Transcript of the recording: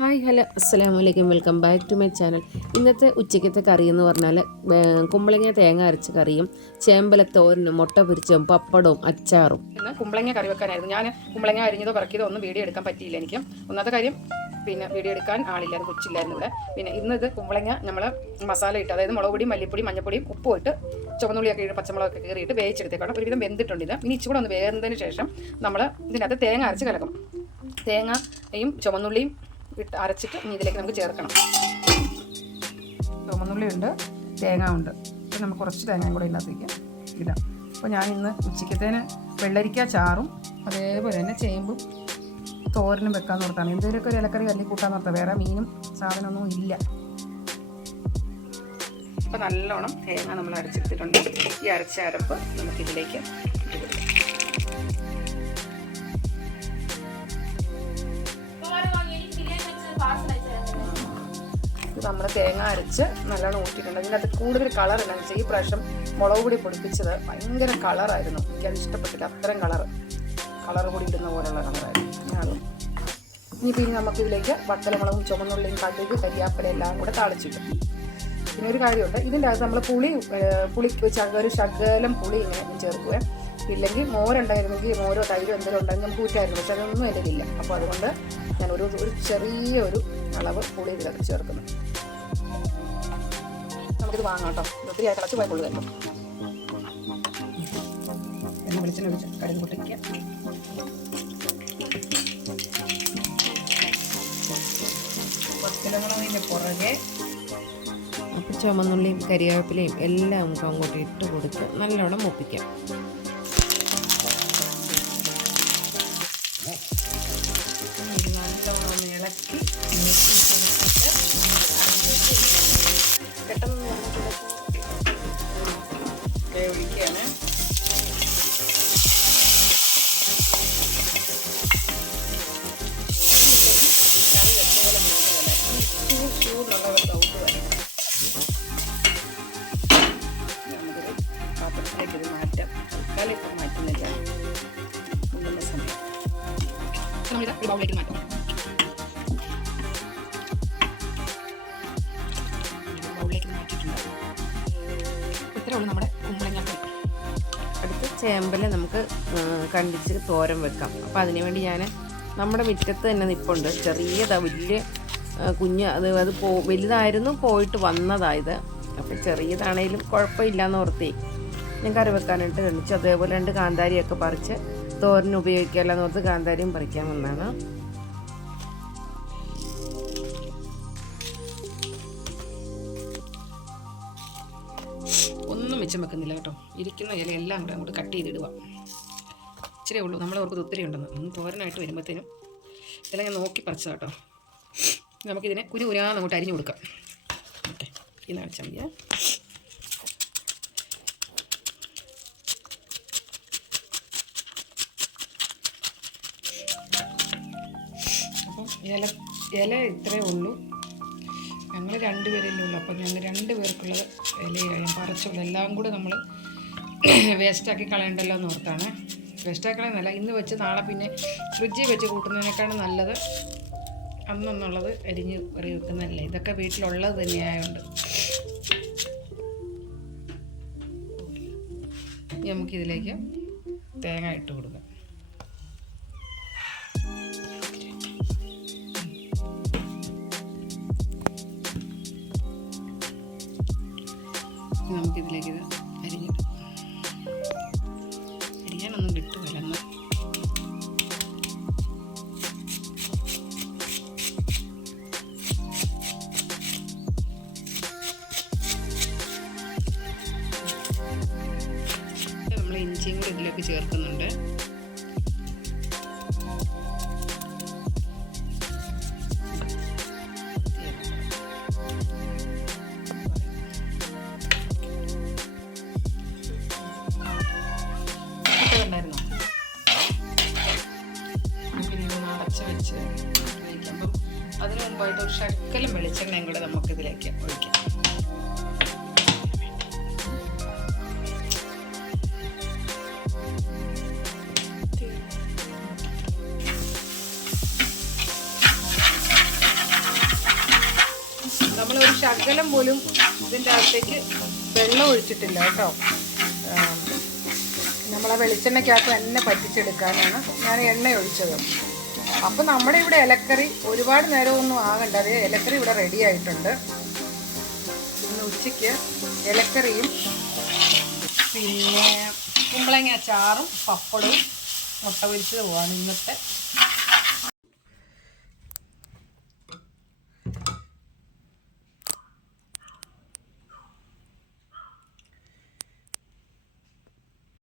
Hi hello. അസ്സാം വലൈക്കും welcome back to my channel. ഇന്നത്തെ ഉച്ചയ്ക്കത്തെ കറി എന്ന് പറഞ്ഞാൽ കുമ്പളങ്ങ തേങ്ങ അരച്ച കറിയും ചേമ്പലത്തോരനും മുട്ട പൊരിച്ചും പപ്പടവും അച്ചാറും. ഇന്ന് കുമ്പളങ്ങ കറി വെക്കാനായിരുന്നു. ഞാൻ കുമ്പളങ്ങ അരിഞ്ഞതോ പറക്കിയതോ ഒന്നും വീഡിയോ എടുക്കാൻ പറ്റിയില്ല എനിക്ക്. ഒന്നാമത്തെ കാര്യം പിന്നെ വീഡിയോ എടുക്കാൻ ആളില്ലായിരുന്നു കൊച്ചില്ലായിരുന്നു ഇവിടെ. പിന്നെ ഇന്ന് ഇത് കുമ്പളങ്ങ നമ്മൾ മസാല ഇട്ട് അതായത് മുളക് പൊടി മല്ലിപ്പൊടി മഞ്ഞപ്പൊടിയും ഉപ്പും ഇട്ട് ചുവന്നുള്ളിയൊക്കെ ഇട്ട് പച്ചമുളകൊക്കെ കയറിയിട്ട് വേവിച്ചെടുത്തേക്കാണ്. ഒരുവിധം വെന്തിട്ടുണ്ട് ഇത്. ഇനി ഇച്ചിരി ഒന്ന് വേകുന്നതിന് ശേഷം നമ്മൾ ഇതിനകത്ത് തേങ്ങ അരച്ച് കലക്കും. തേങ്ങയും ചുവന്നുള്ളിയും ഇട്ട് അരച്ചിട്ട് ഇനി ഇതിലേക്ക് നമുക്ക് ചേർക്കണം. ചുമന്നുള്ളിയുണ്ട് തേങ്ങ ഉണ്ട്. അപ്പോൾ നമുക്ക് കുറച്ച് തേങ്ങയും കൂടെ ഇതിനകത്തേക്ക് ഇടാം അപ്പോൾ ഞാൻ ഇന്ന് ഉച്ചക്കത്തേന് വെള്ളരിക്ക ചാറും അതേപോലെ തന്നെ ചേമ്പും തോരനും വെക്കാൻ നിർത്താണ്. എന്തെങ്കിലുമൊക്കെ ഒരു ഇലക്കറി കല്ലി കൂട്ടാൻ നിർത്താം. വേറെ മീനും സാധനമൊന്നും ഇല്ല. അപ്പോൾ നല്ലോണം തേങ്ങ നമ്മൾ അരച്ചെടുത്തിട്ടുണ്ട്. ഈ അരച്ച അരപ്പ് നമുക്കിതിലേക്ക് ഇട്ട് ഇത് നമ്മൾ തേങ്ങ അരച്ച് നല്ലോണം ഊറ്റിയിട്ടുണ്ട്. ഇതിനകത്ത് കൂടുതൽ കളർ എന്താണെന്ന് വെച്ചാൽ ഈ പ്രാവശ്യം മുളക് പൊടി പൊടിപ്പിച്ചത് ഭയങ്കര കളറായിരുന്നു എനിക്കത് ഇഷ്ടപ്പെട്ടില്ല. അത്തരം കളർ കളർ കൂടി ഇടുന്ന പോലെയുള്ള കളറായിരുന്നു ഇനി പിന്നെ നമുക്കിതിലേക്ക് വത്തലമുളകും ചുമന്നുള്ളിയും കടുക് കരിയാപ്പല എല്ലാം കൂടെ താളിച്ചിട്ടു പിന്നെ ഒരു കാര്യമുണ്ട്. ഇതിന്റെ അകത്ത് നമ്മൾ പുളി പുളി ഒരു ശകലം പുളി ഇങ്ങനെ ചേർക്കുക ഇല്ലെങ്കിൽ മോരുണ്ടായിരുന്നെങ്കിൽ മോരോ തൈരോ എന്തെങ്കിലും ഉണ്ടെങ്കിൽ നമുക്ക് ഊറ്റായിരുന്നു പക്ഷെ അതൊന്നും എന്റെ ഇല്ല അപ്പോൾ അതുകൊണ്ട് ഞാൻ ഒരു ഒരു ചെറിയ ഒരു അളവ് പുളി ഇതിലകത്ത് ചേർക്കുന്നു. നമുക്കിത് വാങ്ങാം കേട്ടോ. ഒത്തിരി തിളച്ച് പോയി കൊള്ളുകയല്ലോ എണ്ണ വെളിച്ചെണ്ണ ഒഴിച്ച് കടുക് പൊട്ടിക്കുക. പത്തിലങ്ങളതിന്റെ പുറകെ ചുമന്നുള്ളിയും കരിവേപ്പിലയും എല്ലാം നമുക്ക് അങ്ങോട്ട് ഇട്ട് കൊടുത്ത് നല്ലോണം മുപ്പിക്കാം. നല്ലോണം ഇളക്കി മാറ്റാം തൽക്കാലം ഇപ്പം മാറ്റുന്നില്ല മുന്നുള്ള സമയം അപ്പോൾ നമ്മളിത് ഒരു ബൗളിലേക്ക് മാറ്റാം ചേമ്പല നമുക്ക് കണ്ടിച്ച് തോരൻ വെക്കാം. അപ്പോൾ അതിന് വേണ്ടി ഞാൻ നമ്മുടെ മുറ്റത്ത് തന്നെ നിപ്പുണ്ട്. ചെറിയതാ വലിയ കുഞ്ഞ് അത് അത് പോ വലുതായിരുന്നു പോയിട്ട് വന്നതായത്. അപ്പോൾ ചെറിയതാണേലും കുഴപ്പമില്ല എന്ന് ഓർത്തി. ഞാൻ കറി വെക്കാനായിട്ട് കണ്ടിച്ചു അതേപോലെ രണ്ട് കാന്താരിയൊക്കെ പറിച്ച് തോരന് ഉപയോഗിക്കാമല്ലോ എന്ന് ഓർത്ത് കാന്താരിയും പറിക്കാൻ വന്നതാണ്. മിച്ചം വെക്കുന്നില്ല കേട്ടോ. ഇരിക്കുന്ന ഇല എല്ലാം കൂടെ അങ്ങോട്ട് കട്ട് ചെയ്തിടുക. ഇച്ചിരി ഉള്ളൂ. നമ്മൾ ഓർക്ക് ഒത്തിരി ഉണ്ടെന്ന്. ഒന്ന് തോരനായിട്ട് വരുമ്പോഴത്തേനും ഇതെല്ലാം ഞാൻ നോക്കി പറിച്ചത് കേട്ടോ. നമുക്കിതിനെ കുരു കുരാന്ന് അങ്ങോട്ട് അരിഞ്ഞു കൊടുക്കാം. ഓക്കെ. ഈ അപ്പം ഇല ഇല ഇത്രയേ ഉള്ളൂ. ഞങ്ങൾ രണ്ടുപേരല്ലേ ഉള്ളൂ. അപ്പം ഞങ്ങൾ രണ്ട് പേർക്കുള്ളത് ഇലയായി പറിച്ചുള്ളൂ എല്ലാം കൂടെ നമ്മൾ വേസ്റ്റാക്കി കളയണ്ടല്ലോ എന്ന് ഓർത്താണ്. വേസ്റ്റാക്കി കളയുന്നല്ല ഇന്ന് വെച്ച് നാളെ പിന്നെ ഫ്രിഡ്ജിൽ വെച്ച് കൂട്ടുന്നതിനേക്കാളും നല്ലത് അന്നൊന്നുള്ളത് അരിഞ്ഞ് കറി വെക്കുന്നതല്ലേ. ഇതൊക്കെ വീട്ടിലുള്ളത് തന്നെയായതുകൊണ്ട് നമുക്കിതിലേക്ക് തേങ്ങ ഇട്ട് കൊടുക്കാം. നമുക്കിതിലേക്ക് ഇത് അരിഞ്ഞിട്ട് അരിയാനൊന്നും കിട്ടുമല്ല എന്ന്. നമ്മൾ ഇഞ്ചിയും കൂടി ഇതിലേക്ക് ചേർക്കുന്നുണ്ട്. വെച്ച് വേവിക്കുമ്പം അതിന് മുമ്പായിട്ട് ഒരു ശക്കലം വെളിച്ചെണ്ണയും കൂടെ നമുക്കിതിലേക്ക് ഒഴിക്കാം ശകലം പോലും ഇതിന്റെ അകത്തേക്ക് വെള്ളം ഒഴിച്ചിട്ടില്ല കേട്ടോ. നമ്മളാ നമ്മളെ വെളിച്ചെണ്ണയ്ക്കകത്ത് തന്നെ പറ്റിച്ചെടുക്കാനാണ് ഞാൻ എണ്ണ ഒഴിച്ചത്. അപ്പോൾ നമ്മുടെ ഇവിടെ ഇലക്കറി ഒരുപാട് നേരമൊന്നും ആകണ്ട. അത് ഇലക്കറി ഇവിടെ റെഡി ആയിട്ടുണ്ട്. ഇന്ന് ഉച്ചയ്ക്ക് ഇലക്കറിയും പിന്നെ കുമ്പളങ്ങ അച്ചാറും പപ്പടവും മുട്ട പൊരിച്ചതുമാണ് ഇന്നത്തെ